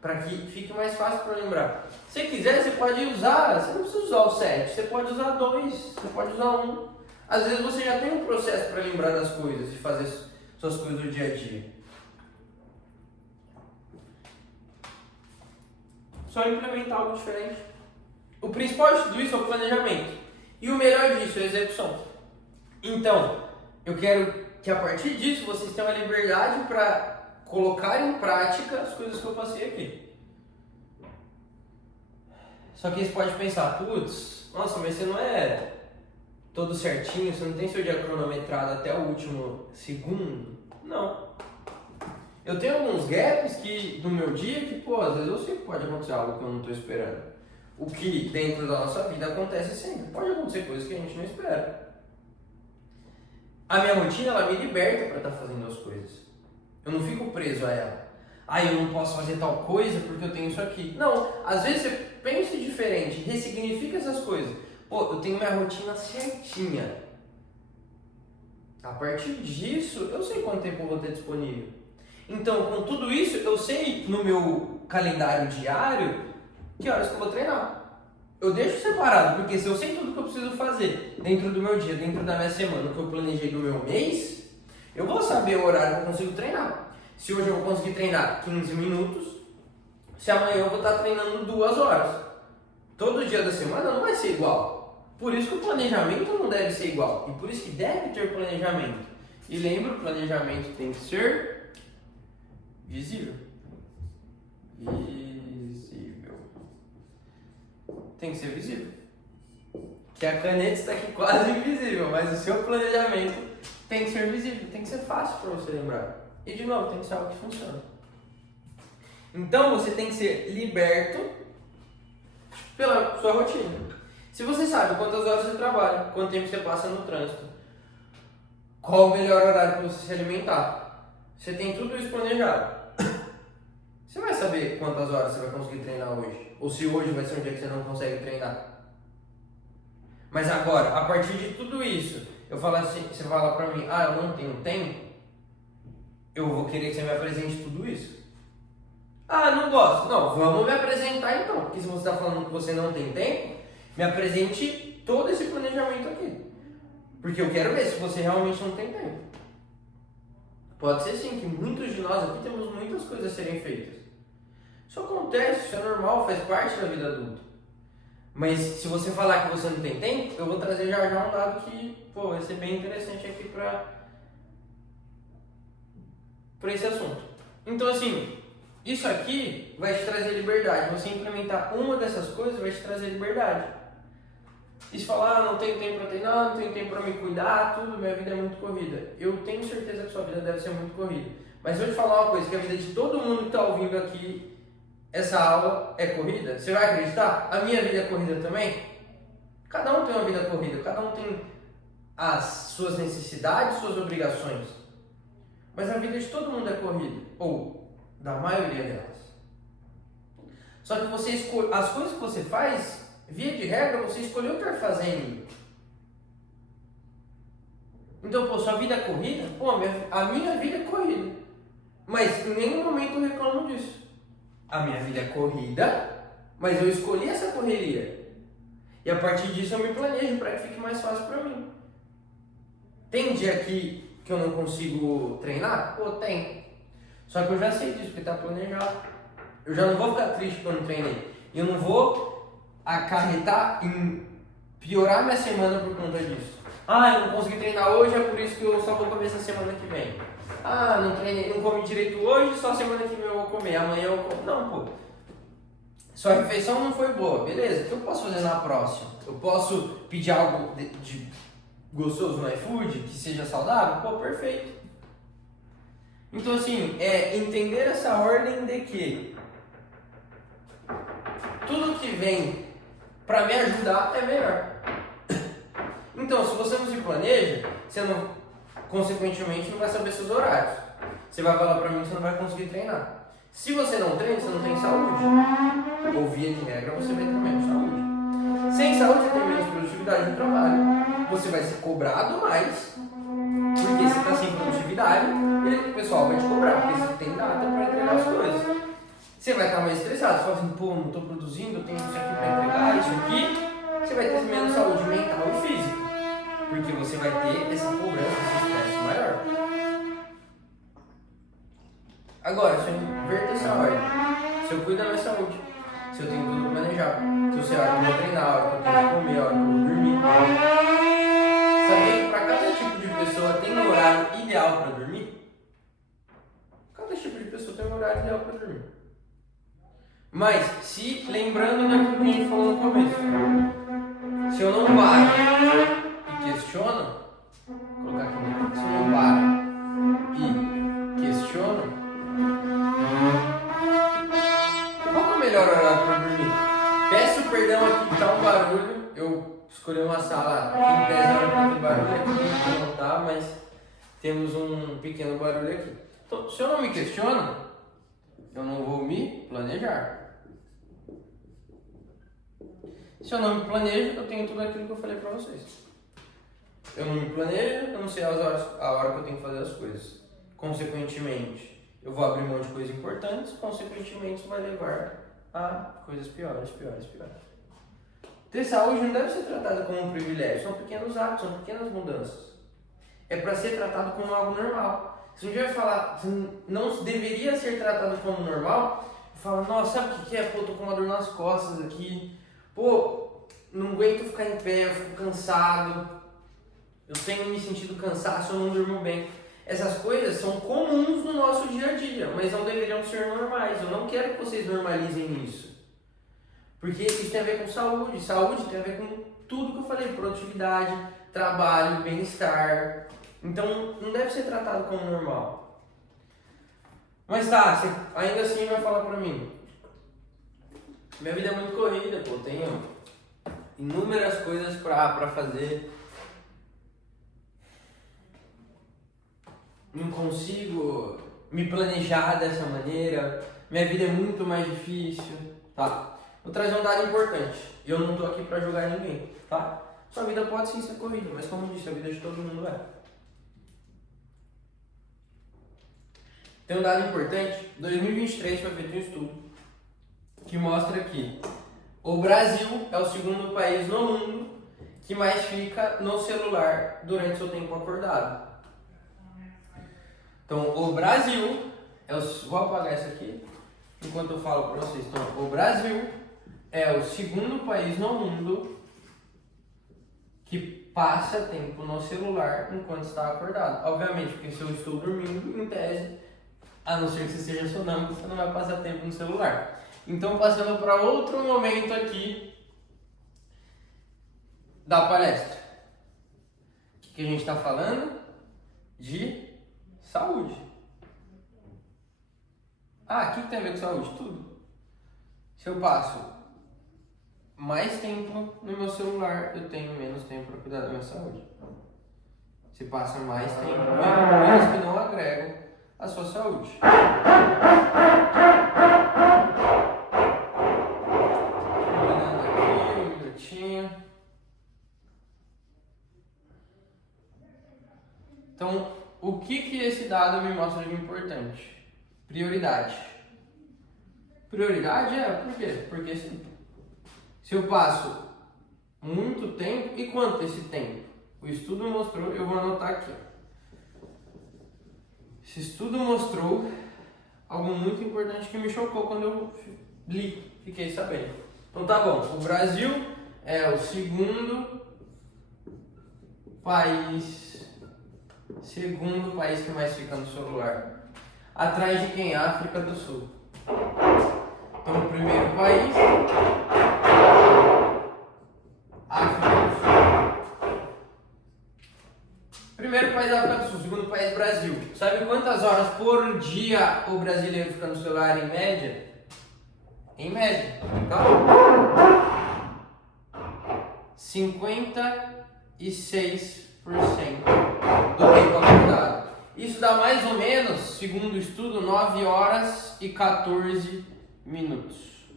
Para que fique mais fácil para lembrar. Se quiser, você pode usar, você não precisa usar o 7, você pode usar 2, você pode usar 1. Às vezes você já tem um processo para lembrar das coisas e fazer suas coisas do dia a dia. Só implementar algo diferente. O principal de tudo isso é o planejamento. E o melhor disso é a execução. Então, eu quero que a partir disso vocês tenham a liberdade para colocar em prática as coisas que eu passei aqui. Só que você pode pensar, nossa, mas você não é todo certinho, você não tem seu dia cronometrado até o último segundo? Não. Eu tenho alguns gaps do meu dia que, às vezes eu sei que pode acontecer algo que eu não estou esperando. O que dentro da nossa vida acontece sempre. Pode acontecer coisas que a gente não espera. A minha rotina, ela me liberta para estar fazendo as coisas. Eu não fico preso a ela. Eu não posso fazer tal coisa porque eu tenho isso aqui. Não, às vezes você pensa diferente, ressignifica essas coisas. Eu tenho minha rotina certinha. A partir disso, eu sei quanto tempo eu vou ter disponível. Então, com tudo isso, eu sei no meu calendário diário que horas que eu vou treinar. Eu deixo separado, porque se eu sei tudo que eu preciso fazer dentro do meu dia, dentro da minha semana, o que eu planejei do meu mês, eu vou saber o horário que eu consigo treinar. Se hoje eu vou conseguir treinar 15 minutos, se amanhã eu vou estar treinando 2 horas. Todo dia da semana não vai ser igual. Por isso que o planejamento não deve ser igual. E por isso que deve ter planejamento. E lembra, o planejamento tem que ser visível. Visível. Tem que ser visível. Que a caneta está aqui quase invisível, mas o seu planejamento tem que ser visível. Tem que ser fácil para você lembrar. E de novo, tem que ser algo que funciona. Então você tem que ser liberto pela sua rotina. Se você sabe quantas horas você trabalha, quanto tempo você passa no trânsito, qual o melhor horário para você se alimentar, você tem tudo isso planejado. Você vai saber quantas horas você vai conseguir treinar hoje. Ou se hoje vai ser um dia que você não consegue treinar. Mas agora, a partir de tudo isso, eu falo assim, você fala pra mim, eu não tenho tempo, eu vou querer que você me apresente tudo isso. Não gosto. Não, vamos me apresentar então. Porque se você está falando que você não tem tempo, me apresente todo esse planejamento aqui. Porque eu quero ver se você realmente não tem tempo. Pode ser sim que muitos de nós aqui temos muitas coisas a serem feitas. Isso acontece, isso é normal, faz parte da vida adulta. Mas se você falar que você não tem tempo, eu vou trazer já um dado que vai ser bem interessante aqui para esse assunto. Então assim, isso aqui vai te trazer liberdade. Você implementar uma dessas coisas vai te trazer liberdade. E se falar, não tenho tempo para treinar, não tenho tempo para me cuidar, tudo, minha vida é muito corrida. Eu tenho certeza que sua vida deve ser muito corrida. Mas eu vou te falar uma coisa, que a vida de todo mundo que está ouvindo aqui, essa aula é corrida. Você vai acreditar? A minha vida é corrida também? Cada um tem uma vida corrida, cada um tem as suas necessidades, suas obrigações. Mas a vida de todo mundo é corrida, ou da maioria delas. Só que você as coisas que você faz, via de regra, você escolheu estar fazendo. Então, pô, sua vida é corrida? Pô, a minha vida é corrida. Mas em nenhum momento eu reclamo disso. A minha vida é corrida, mas eu escolhi essa correria. E a partir disso eu me planejo para que fique mais fácil para mim. Tem dia que eu não consigo treinar? Pô, tem. Só que eu já sei disso, porque está planejado. Eu já não vou ficar triste porque eu não treinei. E eu não vou acarretar em piorar minha semana por conta disso. Ah, eu não consegui treinar hoje, é por isso que eu só vou comer essa semana que vem. Ah, não treinei, não comi direito hoje, só semana que vem eu vou comer, amanhã eu como. Não, pô. Sua refeição não foi boa, beleza. O que eu posso fazer na próxima? Eu posso pedir algo de gostoso no iFood, que seja saudável? Pô, perfeito. Então, assim, é entender essa ordem de que tudo que vem pra me ajudar é melhor. Então, se você não se planeja, você não, consequentemente, não vai saber seus horários. Você vai falar pra mim que você não vai conseguir treinar. Se você não treina, você não tem saúde. Ou via de regra, você vai ter menos saúde. Sem saúde, você tem menos produtividade no trabalho. Você vai ser cobrado mais, porque você está sem produtividade, e o pessoal vai te cobrar, porque você tem data para entregar as coisas. Você vai estar mais estressado, você fala assim, pô, não estou produzindo, eu tenho isso aqui para entregar, isso aqui. Você vai ter menos saúde mental e física, porque você vai ter essa cobrança, esse estresse maior. Agora, se eu inverto essa ordem, se eu cuido da minha saúde, se eu tenho tudo planejado, se eu sei a hora que eu vou treinar, a hora que eu tenho que comer, a hora que eu vou dormir. Sabia que para cada tipo de pessoa tem um horário ideal para dormir? Cada tipo de pessoa tem um horário ideal para dormir. Mas, se lembrando daquilo que a gente falou no começo, se eu não paro e questiono, vou colocar aqui, se eu não paro e questiono, qual que é o melhor horário para dormir? Peço perdão aqui que tá um barulho, eu escolhi uma sala aqui em tese para ter barulho aqui, não tá, mas temos um pequeno barulho aqui. Então, se eu não me questiono, eu não vou me planejar. Se eu não me planejo, eu tenho tudo aquilo que eu falei pra vocês. Eu não me planejo, eu não sei a hora que eu tenho que fazer as coisas. Consequentemente, eu vou abrir mão de coisas importantes, consequentemente isso vai levar a coisas piores. Ter saúde não deve ser tratado como um privilégio, são pequenos atos, são pequenas mudanças. É para ser tratado como algo normal. Se um dia eu falar, não deveria ser tratado como normal, fala, nossa, sabe o que é? Pô, tô com uma dor nas costas aqui. Pô, não aguento ficar em pé, eu fico cansado. Eu tenho me sentido cansado, eu não durmo bem. Essas coisas são comuns no nosso dia a dia, mas não deveriam ser normais. Eu não quero que vocês normalizem isso. Porque isso tem a ver com saúde. Saúde tem a ver com tudo que eu falei. Produtividade, trabalho, bem-estar. Então, não deve ser tratado como normal. Mas tá, você ainda assim vai falar pra mim. Minha vida é muito corrida, pô. Tenho inúmeras coisas pra fazer. Não consigo me planejar dessa maneira. Minha vida é muito mais difícil. Tá. Vou trazer um dado importante. Eu não tô aqui pra julgar ninguém, tá? Sua vida pode sim ser corrida, mas como eu disse, a vida de todo mundo é. Tem um dado importante, 2023 foi feito um estudo que mostra que o Brasil é o segundo país no mundo que mais fica no celular durante seu tempo acordado. Então, o Brasil, vou apagar isso aqui enquanto eu falo para vocês. Então, o Brasil é o segundo país no mundo que passa tempo no celular enquanto está acordado. Obviamente, porque se eu estou dormindo, em tese, a não ser que você seja sonâmbulo, você não vai passar tempo no celular. Então, passando para outro momento aqui da palestra? O que a gente está falando? De saúde. Ah, o que tem a ver com saúde? Tudo. Se eu passo mais tempo no meu celular, eu tenho menos tempo para cuidar da minha saúde. Você passa mais tempo vendo coisas que não agregam à sua saúde. Olhando aqui, um minutinho. Então, o que esse dado me mostra de importante? Prioridade. Prioridade por quê? Porque se eu passo muito tempo, e quanto esse tempo? O estudo mostrou, eu vou anotar aqui. Esse estudo mostrou algo muito importante que me chocou quando eu li, fiquei sabendo. Então tá bom, o Brasil é o segundo país que mais fica no celular. Atrás de quem? África do Sul. Então o primeiro país, África do Sul. Primeiro país, África do Sul. Segundo país, Brasil. Sabe quantas horas por dia o brasileiro fica no celular em média? Em média, tá? 56% do tempo acordado. Isso dá mais ou menos, segundo o estudo, 9 horas e 14 minutos.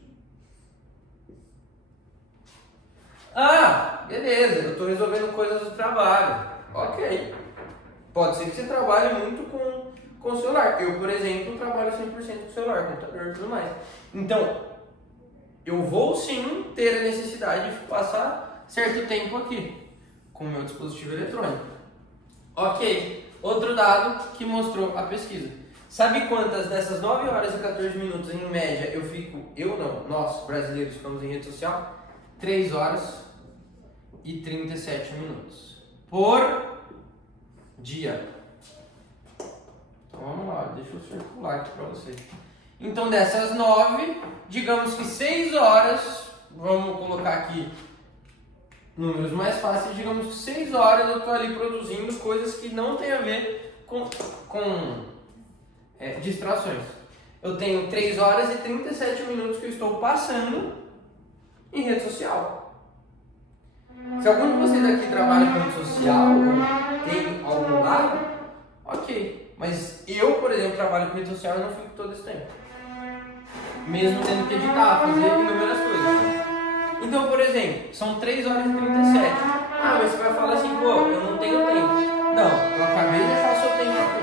Ah, beleza, eu estou resolvendo coisas do trabalho. Ok. Pode ser que você trabalhe muito com o celular. Eu, por exemplo, trabalho 100% com o celular, computador e tudo mais. Então, eu vou sim ter a necessidade de passar certo tempo aqui com o meu dispositivo eletrônico. Ok. Outro dado que mostrou a pesquisa. Sabe quantas dessas 9 horas e 14 minutos em média nós brasileiros ficamos em rede social? 3 horas e 37 minutos por dia. Então vamos lá, deixa eu circular aqui para vocês. Então dessas 9, digamos que 6 horas, vamos colocar aqui números mais fáceis, digamos que 6 horas eu estou ali produzindo coisas que não tem a ver com distrações. Eu tenho 3 horas e 37 minutos que eu estou passando em rede social. Se algum de vocês aqui trabalha com rede social ou tem algum lado, ok. Mas eu, por exemplo, trabalho com rede social e não fico todo esse tempo. Mesmo tendo que editar, fazer inúmeras coisas. Então, por exemplo, são 3 horas e 37. Ah, mas você vai falar assim, pô, eu não tenho tempo. Não, eu acabei de achar o seu tempo aqui.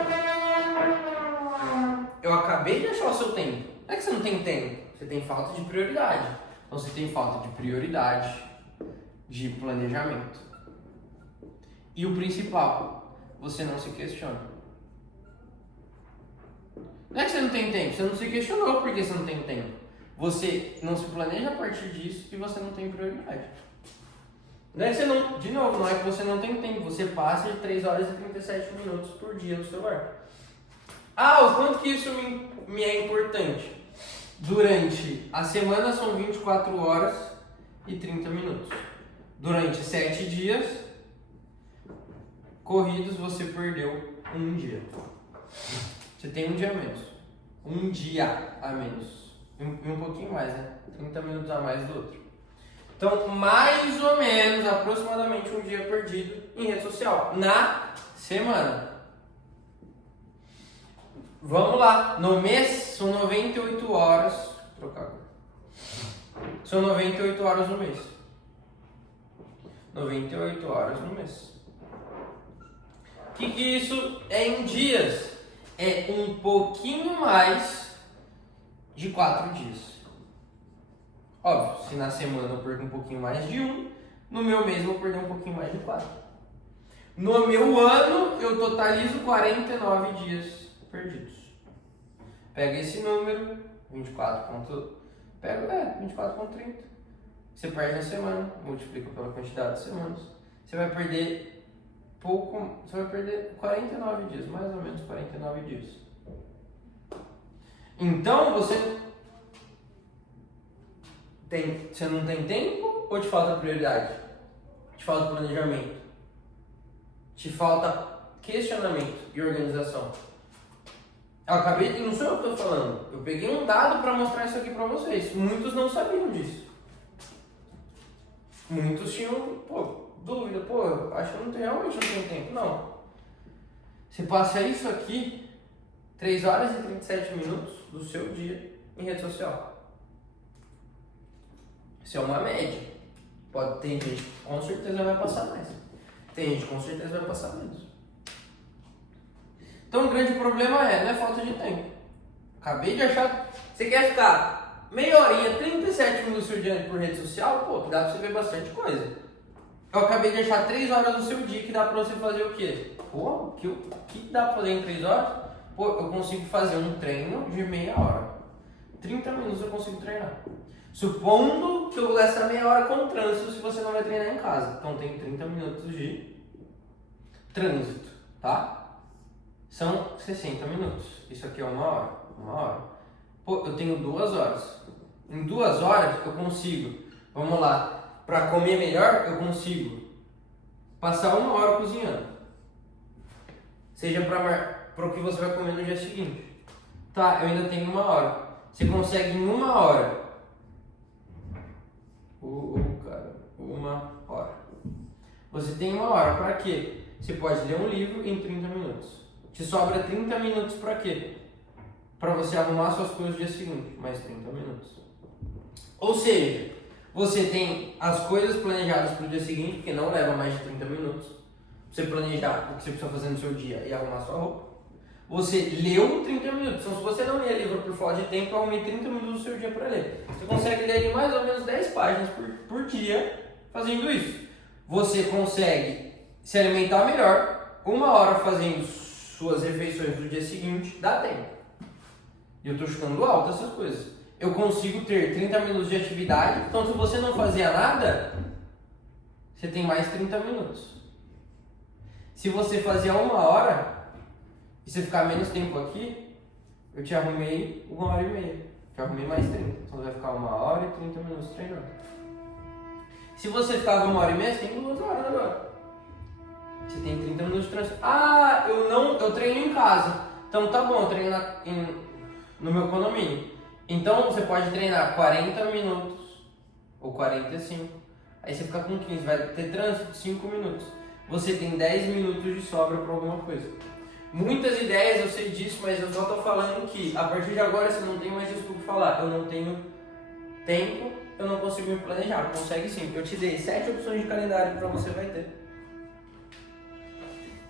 Eu acabei de achar o seu tempo. Não é que você não tem tempo, você tem falta de prioridade. Então você tem falta de prioridade, de planejamento. E o principal, você não se questiona. Não é que você não tem tempo, você não se questionou porque você não tem tempo. Você não se planeja a partir disso e você não tem prioridade. Não é que você não, de novo, não é que você não tem tempo, você passa de 3 horas e 37 minutos por dia no celular. Ah, o quanto que isso me é importante? Durante a semana são 24 horas e 30 minutos. Durante 7 dias corridos você perdeu um dia. Você tem um dia a menos. Um dia a menos. E um pouquinho mais, né? 30 minutos a mais do outro. Então, mais ou menos, aproximadamente um dia perdido em rede social. Na semana. Vamos lá. No mês, são 98 horas. Vou trocar agora. São 98 horas no mês. 98 horas no mês. O que isso é em dias? É um pouquinho mais de 4 dias. Óbvio, se na semana eu perco um pouquinho mais de 1, no meu mês eu vou perder um pouquinho mais de 4. No meu ano, eu totalizo 49 dias perdidos. Pega esse número, 24,30. Você perde na semana, multiplica pela quantidade de semanas. Você vai perder você vai perder 49 dias, mais ou menos 49 dias. Então você não tem tempo ou te falta prioridade? Te falta planejamento. Te falta questionamento e organização. Eu acabei de... Não sou eu que estou falando. Eu peguei um dado para mostrar isso aqui para vocês. Muitos não sabiam disso. Muitos tinham, dúvida. Acho que eu realmente não tenho tempo. Não. Você passa isso aqui, 3 horas e 37 minutos do seu dia em rede social. Isso é uma média. Pode ter gente que com certeza vai passar mais. Tem gente que com certeza vai passar menos. Então o grande problema não é falta de tempo. Acabei de achar. Você quer ficar meia horinha, 37 minutos do seu dia por rede social? Que dá pra você ver bastante coisa. Eu acabei de achar 3 horas do seu dia que dá pra você fazer o quê? O que dá pra fazer em 3 horas? Eu consigo fazer um treino de meia hora. 30 minutos eu consigo treinar. Supondo que eu vou gastar meia hora com trânsito se você não vai treinar em casa. Então tem 30 minutos de trânsito, tá? São 60 minutos. Isso aqui é 1 hora. 1 hora. Eu tenho 2 horas. Em 2 horas eu consigo, vamos lá, para comer melhor eu consigo passar 1 hora cozinhando. Seja para o que você vai comer no dia seguinte. Tá, eu ainda tenho 1 hora. Você consegue em 1 hora. 1 hora. Você tem 1 hora para quê? Você pode ler um livro em 30 minutos. Te sobra 30 minutos para quê? Para você arrumar suas coisas no dia seguinte. Mais 30 minutos. Ou seja, você tem as coisas planejadas para o dia seguinte, que não leva mais de 30 minutos. Você planejar o que você precisa fazer no seu dia e arrumar sua roupa. Você leu 30 minutos. Então, se você não lê livro por falta de tempo, eu arrumei 30 minutos do seu dia para ler. Você consegue ler ali mais ou menos 10 páginas por dia fazendo isso. Você consegue se alimentar melhor. 1 hora fazendo suas refeições do dia seguinte, dá tempo. E eu estou chutando alto essas coisas. Eu consigo ter 30 minutos de atividade. Então, se você não fazia nada, você tem mais 30 minutos. Se você fazia 1 hora e você ficar menos tempo aqui, eu te arrumei 1h30. Te arrumei mais 30. Então você vai ficar 1 hora e 30 minutos treinando. Se você ficava 1h30, você tem 2 horas agora. Você tem 30 minutos de trânsito. Eu treino em casa. Então tá bom, eu treino no meu condomínio. Então você pode treinar 40 minutos ou 45. Aí você fica com 15, vai ter trânsito de 5 minutos. Você tem 10 minutos de sobra para alguma coisa. Muitas ideias, eu sei disso, mas eu só estou falando que a partir de agora você não tem mais desculpa para falar. Eu não tenho tempo, eu não consigo me planejar. Consegue sim. Eu te dei 7 opções de calendário para você vai ter.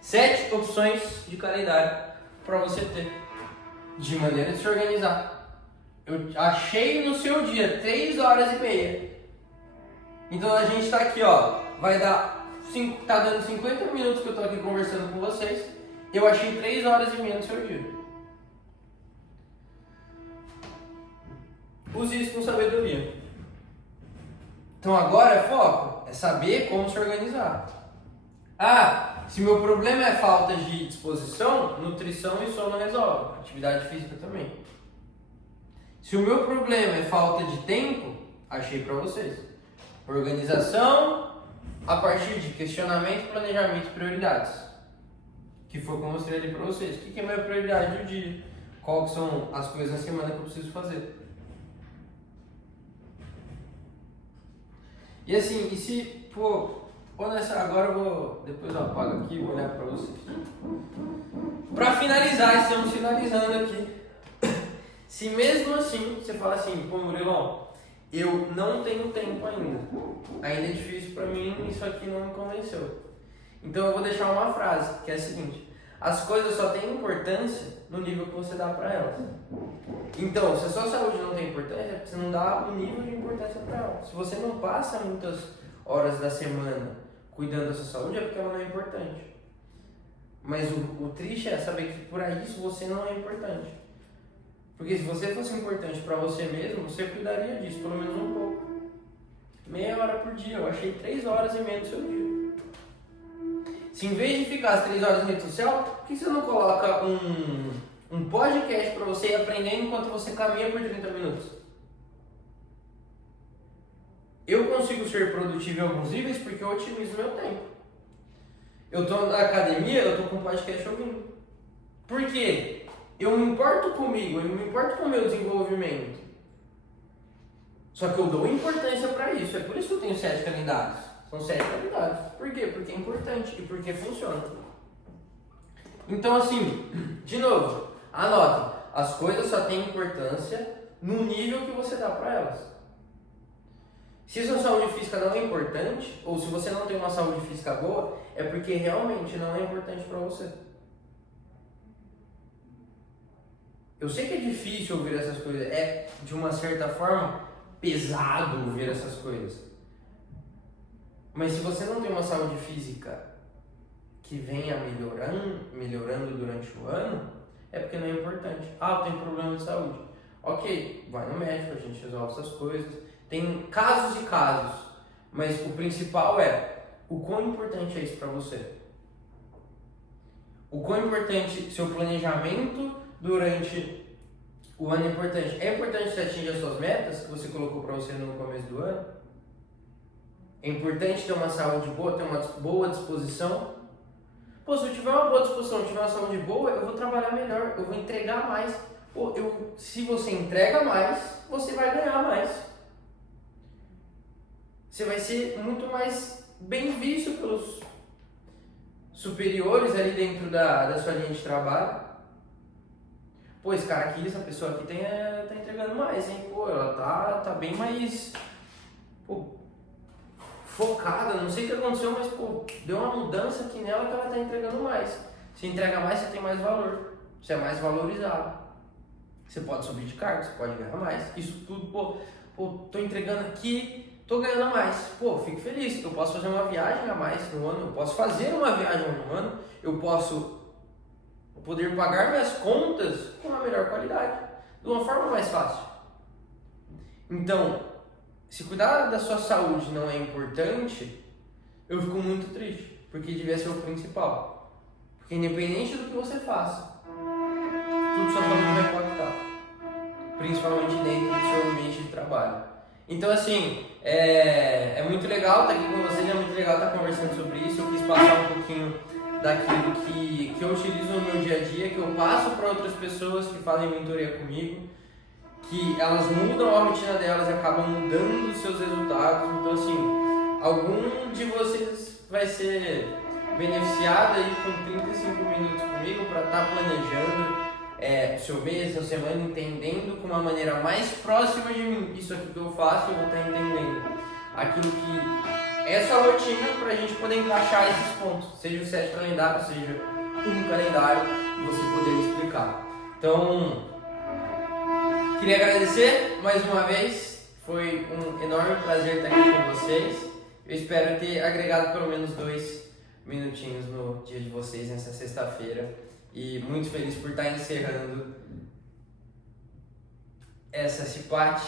7 opções de calendário para você ter. De maneira de se organizar. Eu achei no seu dia 3 horas e meia. Então a gente está aqui, vai dar... Tá dando 50 minutos que eu tô aqui conversando com vocês. Eu achei 3 horas e meia no seu dia. Use isso com sabedoria. Então agora é foco. É saber como se organizar. Se meu problema é falta de disposição, nutrição e sono resolve. Atividade física também. Se o meu problema é falta de tempo, achei para vocês. Organização a partir de questionamento, planejamento e prioridades. Que foi o que eu mostrei ali para vocês. O que é a minha prioridade do dia? Quais são as coisas na semana que eu preciso fazer? E assim, e se, agora eu vou, depois eu apago aqui e vou olhar para vocês. Para finalizar, estamos finalizando aqui. Se mesmo assim, você fala assim, Murilão, eu não tenho tempo ainda. Ainda é difícil para mim, isso aqui não me convenceu. Então eu vou deixar uma frase, que é a seguinte: as coisas só têm importância no nível que você dá para elas. Então, se a sua saúde não tem importância, é porque você não dá o nível de importância para ela. Se você não passa muitas horas da semana cuidando da sua saúde, é porque ela não é importante. Mas o triste é saber que por isso você não é importante. Porque se você fosse importante para você mesmo, você cuidaria disso, pelo menos um pouco. Meia hora por dia, eu achei 3 horas e meia do seu dia. Se em vez de ficar as 3 horas na rede social, por que você não coloca um podcast para você ir aprendendo enquanto você caminha por 30 minutos? Eu consigo ser produtivo em alguns níveis porque eu otimizo meu tempo. Eu estou na academia, eu estou com um podcast ouvindo. Por quê? Eu me importo comigo, eu me importo com o meu desenvolvimento. Só que eu dou importância para isso. É por isso que eu tenho 7 calendários. São 7 calendários. Por quê? Porque é importante e porque funciona. Então, assim, de novo, anota. As coisas só têm importância no nível que você dá para elas. Se a sua saúde física não é importante, ou se você não tem uma saúde física boa, é porque realmente não é importante para você. Eu sei que é difícil ouvir essas coisas, é de uma certa forma pesado ouvir essas coisas. Mas se você não tem uma saúde física que venha melhorando durante o ano, é porque não é importante. Ah, eu tenho problema de saúde. Ok, vai no médico, a gente resolve essas coisas. Tem casos e casos, mas o principal é o quão importante é isso para você. O quão importante seu planejamento durante o ano é importante. É importante você atingir as suas metas que você colocou para você no começo do ano? É importante ter uma saúde boa, ter uma boa disposição? Pô, se eu tiver uma boa disposição, eu tiver uma saúde boa, eu vou trabalhar melhor, eu vou entregar mais. Pô, se você entrega mais, você vai ganhar mais. Você vai ser muito mais bem visto pelos superiores ali dentro da sua linha de trabalho. Pô, esse cara aqui, essa pessoa aqui tá entregando mais, hein? Pô, ela tá bem mais focada, não sei o que aconteceu, mas pô, deu uma mudança aqui nela que ela tá entregando mais. Se entrega mais, você tem mais valor, você é mais valorizado. Você pode subir de cargo, você pode ganhar mais. Isso tudo, pô, tô entregando aqui, tô ganhando mais. Pô, fico feliz, eu posso fazer uma viagem a mais no ano, eu posso fazer uma viagem no ano, eu posso poder pagar minhas contas com uma melhor qualidade, de uma forma mais fácil. Então, se cuidar da sua saúde não é importante, eu fico muito triste, porque devia ser o principal. Porque independente do que você faça, tudo sua saúde vai impactar, principalmente dentro do seu ambiente de trabalho. Então, assim, é muito legal estar aqui com vocês, é muito legal estar conversando sobre isso. Eu quis passar um pouquinho daquilo que eu utilizo no meu dia a dia, que eu passo para outras pessoas que fazem mentoria comigo, que elas mudam a rotina delas e acabam mudando os seus resultados. Então, assim, algum de vocês vai ser beneficiado aí com 35 minutos comigo para estar planejando o seu mês, a sua semana, entendendo com uma maneira mais próxima de mim. Isso aqui que eu faço, eu vou estar entendendo aquilo que é sua rotina para a gente poder encaixar esses pontos, seja o 7 calendário, seja um calendário, e você poder me explicar. Então, queria agradecer mais uma vez, foi um enorme prazer estar aqui com vocês. Eu espero ter agregado pelo menos 2 minutinhos no dia de vocês nessa sexta-feira. E muito feliz por estar encerrando essa CIPAT.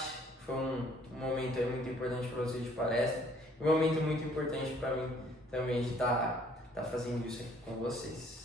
Foi um momento muito importante para vocês de palestra. E um momento muito importante para mim também de estar fazendo isso aqui com vocês.